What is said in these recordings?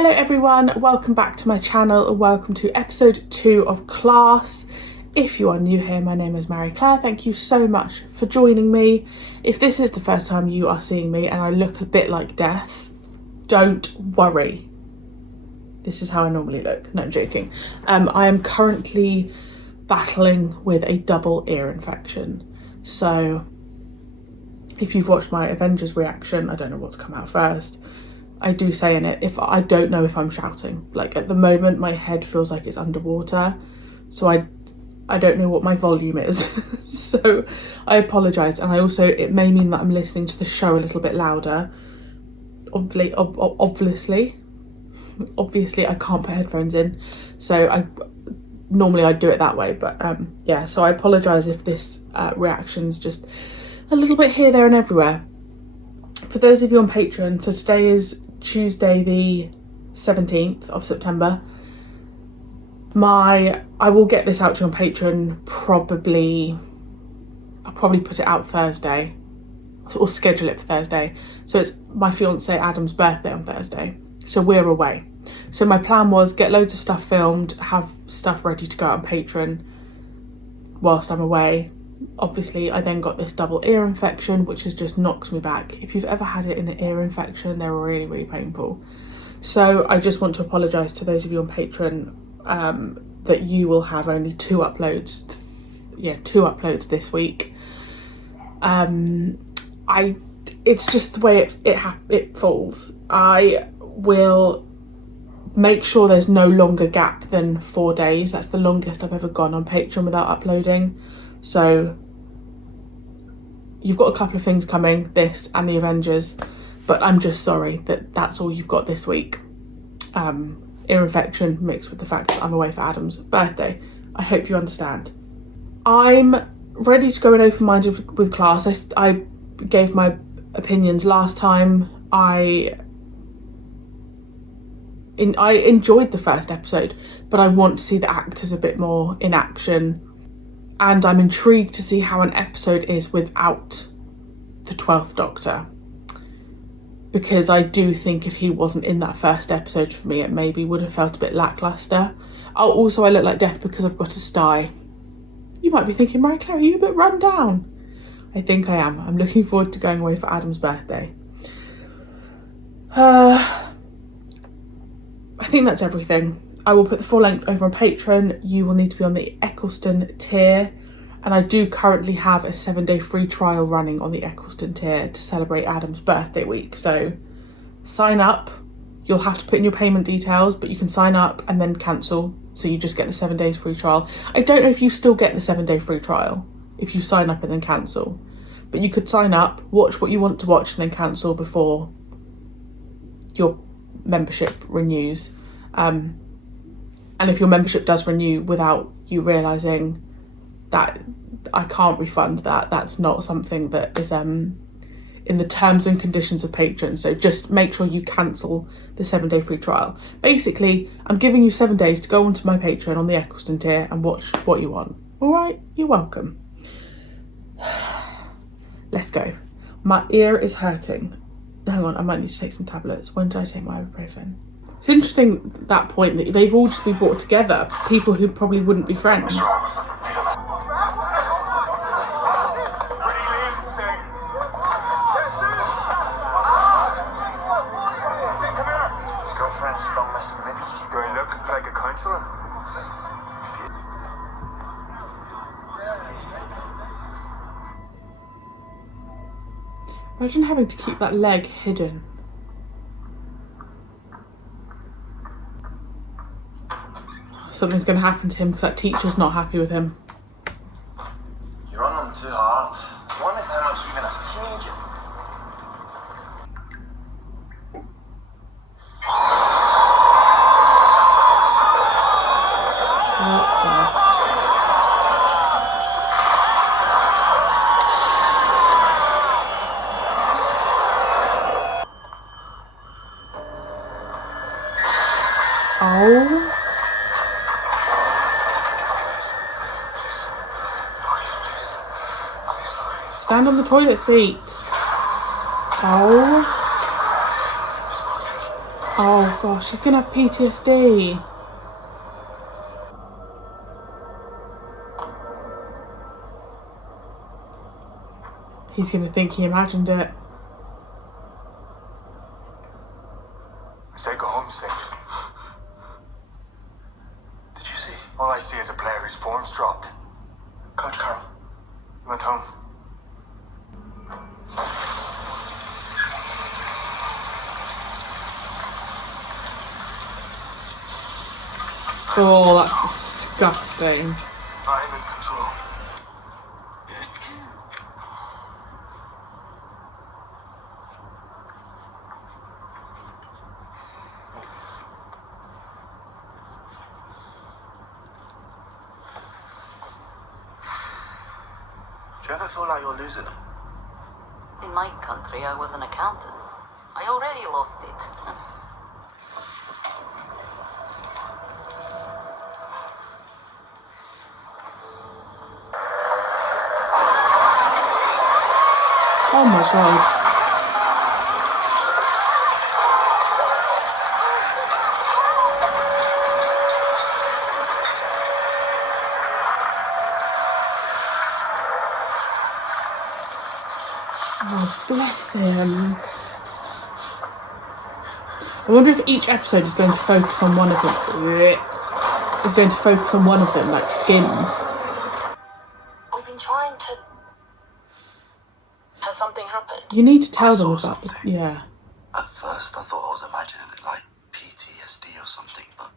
Hello everyone, welcome back to my channel and welcome to episode 2 of Class. If you are new here, my name is Marie-Clare. Thank you so much for joining me. If this is the first time you are seeing me and I look a bit like death, don't worry. This is how I normally look. No, I'm joking. I am currently battling with a double ear infection. So if you've watched my Avengers reaction, I don't know what's come out first. I do say in it, if I don't know if I'm shouting. Like at the moment, my head feels like it's underwater. So I don't know what my volume is. So I apologise. And it may mean that I'm listening to the show a little bit louder. Obviously, I can't put headphones in. So normally I'd do it that way. But yeah, so I apologise if this reaction's just a little bit here, there and everywhere. For those of you on Patreon, so today is Tuesday the 17th of September. I will get this out to you on Patreon I'll probably put it out Thursday or schedule it for Thursday. So it's my fiance Adam's birthday on Thursday, so we're away. So my plan was get loads of stuff filmed, have stuff ready to go out on Patreon whilst I'm away. Obviously I then got this double ear infection, which has just knocked me back. If you've ever had it in an ear infection, they're really, really painful. So I just want to apologise to those of you on Patreon that you will have only 2 uploads. Yeah, 2 uploads this week. It's just the way it falls. I will make sure there's no longer gap than 4 days. That's the longest I've ever gone on Patreon without uploading. So you've got a couple of things coming, this and the Avengers, but I'm just sorry that that's all you've got this week. Ear infection mixed with the fact that I'm away for Adam's birthday. I hope you understand. I'm ready to go in open-minded with Class. I gave my opinions last time. I enjoyed the first episode, but I want to see the actors a bit more in action. And I'm intrigued to see how an episode is without the 12th Doctor. Because I do think if he wasn't in that first episode for me, it maybe would have felt a bit lacklustre. Oh, also I look like death because I've got a sty. You might be thinking, Marie-Clare, are you a bit run down? I think I am. I'm looking forward to going away for Adam's birthday. I think that's everything. I will put the full length over on Patreon. You will need to be on the Eccleston tier. And I do currently have a 7-day free trial running on the Eccleston tier to celebrate Adam's birthday week. So sign up. You'll have to put in your payment details, but you can sign up and then cancel. So you just get the 7 days free trial. I don't know if you still get the 7-day free trial if you sign up and then cancel. But you could sign up, watch what you want to watch and then cancel before your membership renews. And if your membership does renew without you realising that I can't refund that, that's not something that is in the terms and conditions of Patreon. So just make sure you cancel the 7-day free trial. Basically, I'm giving you 7 days to go onto my Patreon on the Eccleston tier and watch what you want. All right, you're welcome. Let's go. My ear is hurting. Hang on, I might need to take some tablets. When did I take my ibuprofen? It's interesting that point that they've all just been brought together, people who probably wouldn't be friends. Imagine having to keep that leg hidden. Something's going to happen to him because that teacher's not happy with him. You're on them too hard. One of them is even a teenager. Oh. Stand on the toilet seat. Oh. Oh gosh, she's gonna have PTSD. He's gonna think he imagined it. I say go home safe. Did you see? All I see is a player whose form's dropped. Coach Carroll. He went home. Oh, that's disgusting. I'm in control. Do you ever feel like you're losing it? In my country, I was an accountant. I already lost it. Oh my god. Oh, bless him. I wonder if each episode is going to focus on one of them. Is going to focus on one of them, like Skins. We've been trying to... Has something happened? You need to tell them about the... Yeah. At first, I thought I was imagining it like PTSD or something, but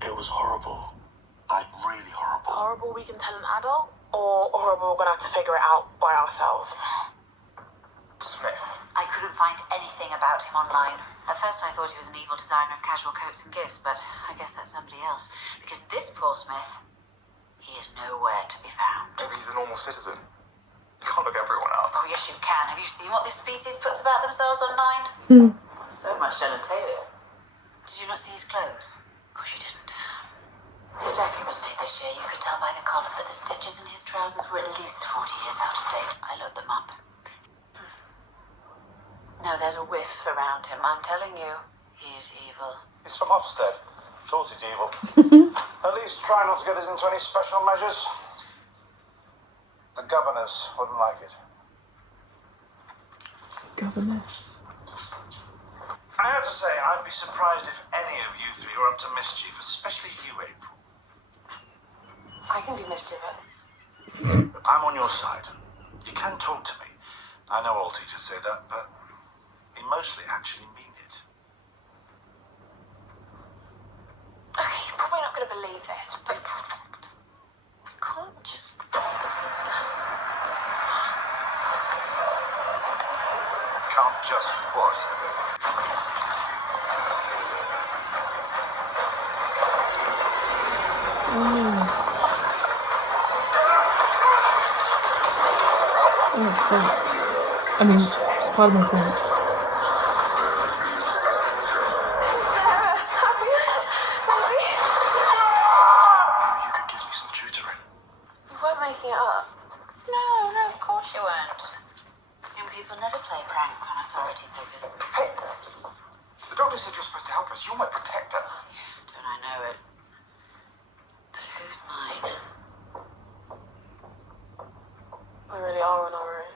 it was horrible. Like, really horrible. Horrible we can tell an adult? Or horrible we're gonna have to figure it out by ourselves? Smith. I couldn't find anything about him online. At first I thought he was an evil designer of casual coats and gifts, but I guess that's somebody else. Because this Paul Smith, he is nowhere to be found. Maybe he's a normal citizen. You can't look everyone up. Oh yes you can. Have you seen what this species puts about themselves online? So much genitalia. Did you not see his clothes? Of course you didn't. His jacket was made this year. You could tell by the collar, but the stitches in his trousers were at least 40 years out of date. I looked them up. No, there's a whiff around him. I'm telling you, he is evil. He's from Ofsted. Thought he's evil. At least try not to get us into any special measures. The governors wouldn't like it. Governess. I have to say, I'd be surprised if any of you three were up to mischief, especially you, April. I can be mischievous. I'm on your side. You can talk to me. I know all teachers say that, but you mostly actually mean it. Okay, you're probably not gonna believe this, but we can't just... Can't just what? Oh, fuck. I mean, Spider-Man French. You could give me some tutoring. We weren't making it up. No, of course you weren't. Young people never play pranks on authority figures. Hey! The doctor said you're supposed to help us. You're my protector. Don't I know it? But who's mine? We really are on our own.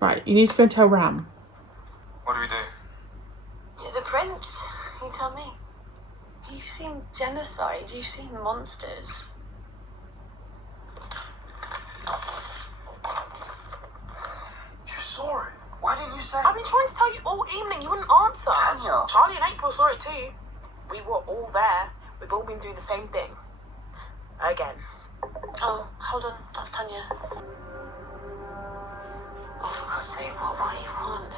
Right, you need to go and tell Ram. What do we do? You're the prince. You tell me. You've seen genocide. You've seen monsters. You saw it. Why didn't you say? I've been trying to tell you all evening. You wouldn't answer. Tanya. Charlie and April saw it too. We were all there. We've all been through the same thing. Again. Oh, hold on. That's Tanya. Oh, for God's sake, what do you want?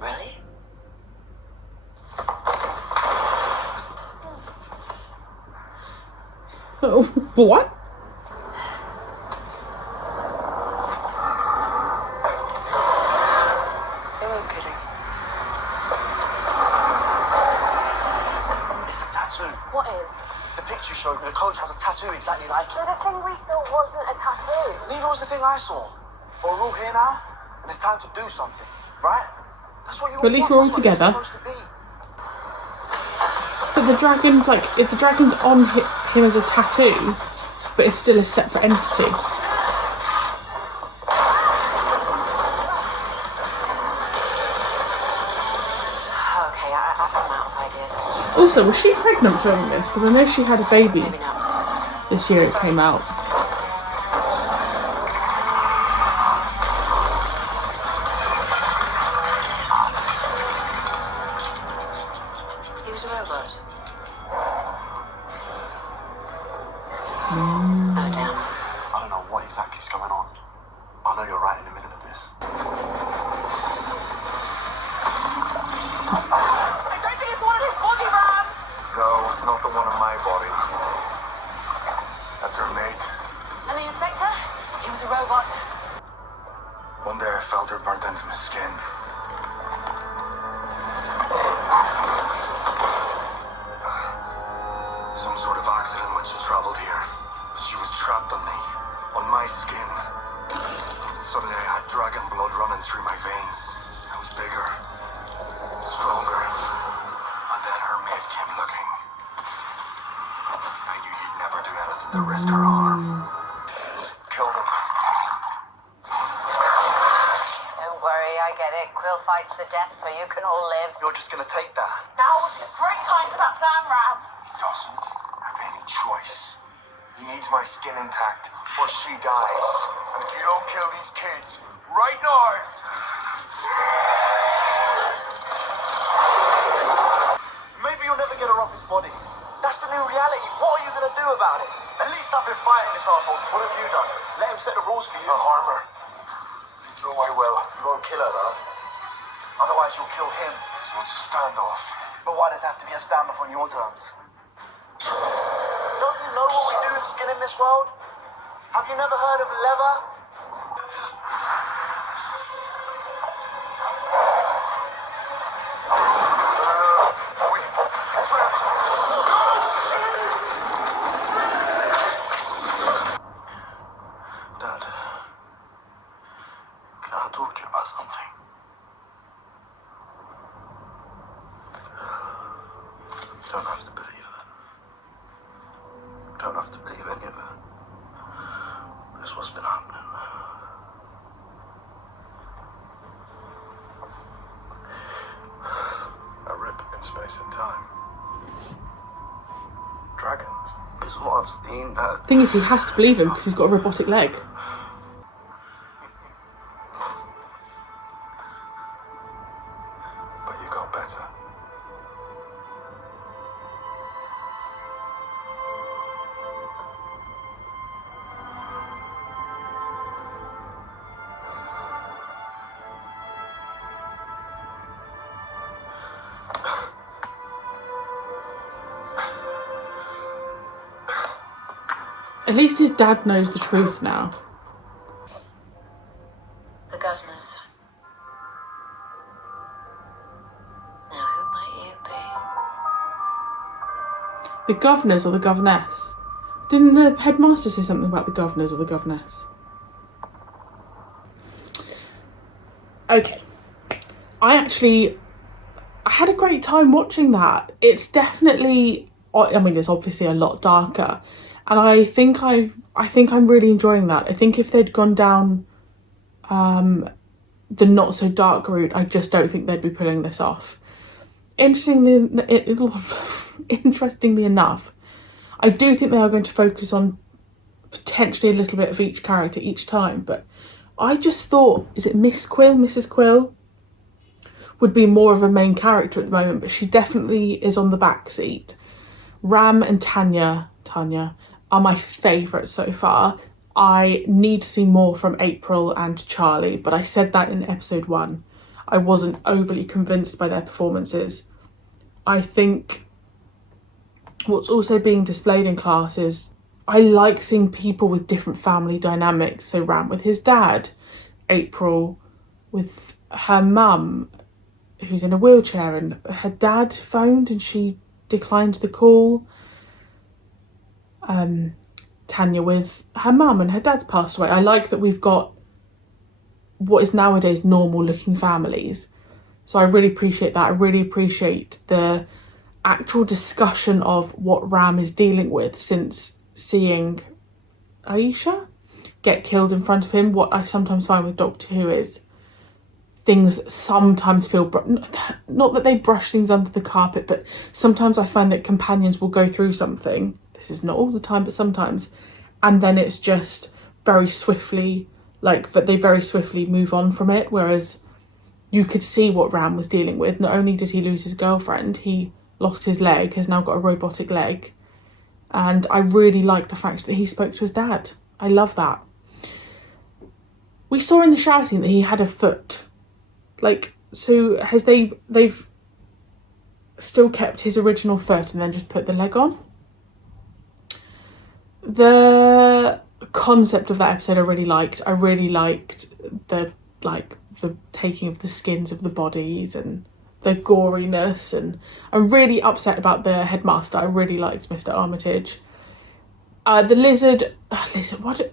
Really? What? They weren't kidding. What is? The picture you showed me, the coach has a tattoo exactly like it. But the thing we saw wasn't a tattoo. Neither was the thing I saw. But we're all here now, and it's time to do something, right? That's what you But at least we're all together. supposed to be. But the dragon's like, if the dragon's on him as a tattoo, but it's still a separate entity. Okay, I'm out of ideas. Also, was she pregnant filming this? Because I know she had a baby Maybe not. this year it came out. He was a robot. Oh, damn. I don't know what exactly is going on. I know you're right in the middle of this. I don't think it's one of his body, Ram. No, it's not the one in my body. That's her mate. And the inspector? He was a robot. One day I felt her burnt into my skin. Some sort of accident when she traveled here. She was trapped on me, on my skin. Suddenly I had dragon blood running through my veins. I was bigger, stronger. And then her mate came looking. I knew he'd never do anything to risk her harm. Killed him. Don't worry, I get it. Quill fights the death so you can all live. You're just gonna take that. Now would be a great time for that plan, Ram. He doesn't have any choice. He needs my skin intact, or she dies. And if you don't kill these kids, right now... Maybe you'll never get her off his body. That's the new reality. What are you gonna do about it? At least I've been fighting this asshole. What have you done? Let him set the rules for you. I'll harm her. You know I will. You won't kill her though. Otherwise you'll kill him. So it's a standoff. But why does it have to be a standoff on your terms? Don't you know what we do with skin in this world? Have you never heard of leather? Dad, can I talk to you about something? Don't have to believe it. Don't have to believe any of it. That's what's been happening. A rip in space and time. Dragons. It's what I've seen, Dad. Thing is, he has to believe him because he's got a robotic leg. But you got better. At least his dad knows the truth now. The governors. Now, who might you be? The governors or the governess? Didn't the headmaster say something about the governors or the governess? Okay. I had a great time watching that. It's definitely, I mean, it's obviously a lot darker. And I think I'm really enjoying that. I think if they'd gone down the not so dark route, I just don't think they'd be pulling this off. Interestingly enough, I do think they are going to focus on potentially a little bit of each character each time. But I just thought, is it Miss Quill, Mrs. Quill, would be more of a main character at the moment, but she definitely is on the back seat. Ram and Tanya are my favourites so far. I need to see more from April and Charlie, but I said that in episode 1. I wasn't overly convinced by their performances. I think what's also being displayed in class is I like seeing people with different family dynamics. So Ram with his dad, April with her mum, who's in a wheelchair, and her dad phoned and she declined the call. Tanya with her mum, and her dad's passed away. I like that we've got what is nowadays normal looking families. So I really appreciate that. I really appreciate the actual discussion of what Ram is dealing with since seeing Aisha get killed in front of him. What I sometimes find with Doctor Who is things sometimes feel, not that they brush things under the carpet, but sometimes I find that companions will go through something. This is not all the time, but sometimes. And then it's just very swiftly, like, that they very swiftly move on from it. Whereas you could see what Ram was dealing with. Not only did he lose his girlfriend, he lost his leg, has now got a robotic leg. And I really like the fact that he spoke to his dad. I love that. We saw in the shower scene that he had a foot. Like, so they've still kept his original foot and then just put the leg on? The concept of that episode I really liked. I really liked the taking of the skins of the bodies and the goriness, and I'm really upset about the headmaster. I really liked Mr. Armitage. The lizard, it's not a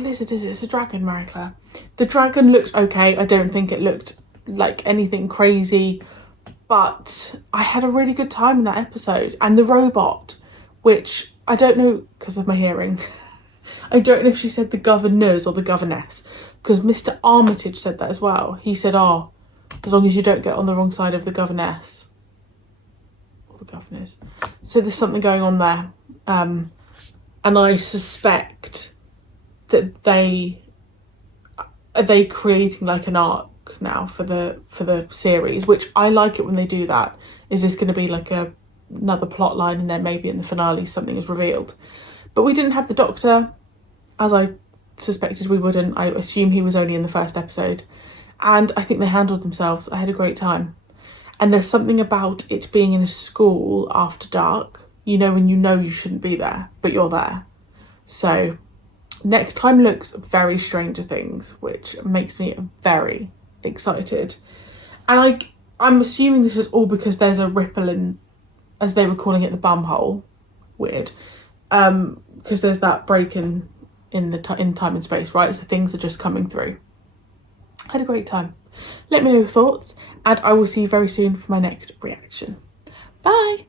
lizard, is it? It's a dragon, Marie-Clare. The dragon looked okay. I don't think it looked like anything crazy, but I had a really good time in that episode. And the robot, which I don't know because of my hearing, I don't know if she said the governors or the governess, because Mr. Armitage said that as well. He said, oh, as long as you don't get on the wrong side of the governess or the governors. So there's something going on there. And I suspect that are they creating like an arc now for the series, which I like it when they do that. Is this going to be like another plot line, and then maybe in the finale something is revealed? But we didn't have the Doctor, as I suspected we wouldn't. I assume he was only in the first episode, and I think they handled themselves. I had a great time. And there's something about it being in a school after dark, when you know you shouldn't be there, but you're there. So next time looks very Stranger Things, which makes me very excited. And I'm assuming this is all because there's a ripple in, as they were calling it, the bum hole. Weird. Because there's that break in time and space, right? So things are just coming through. I had a great time. Let me know your thoughts, and I will see you very soon for my next reaction. Bye!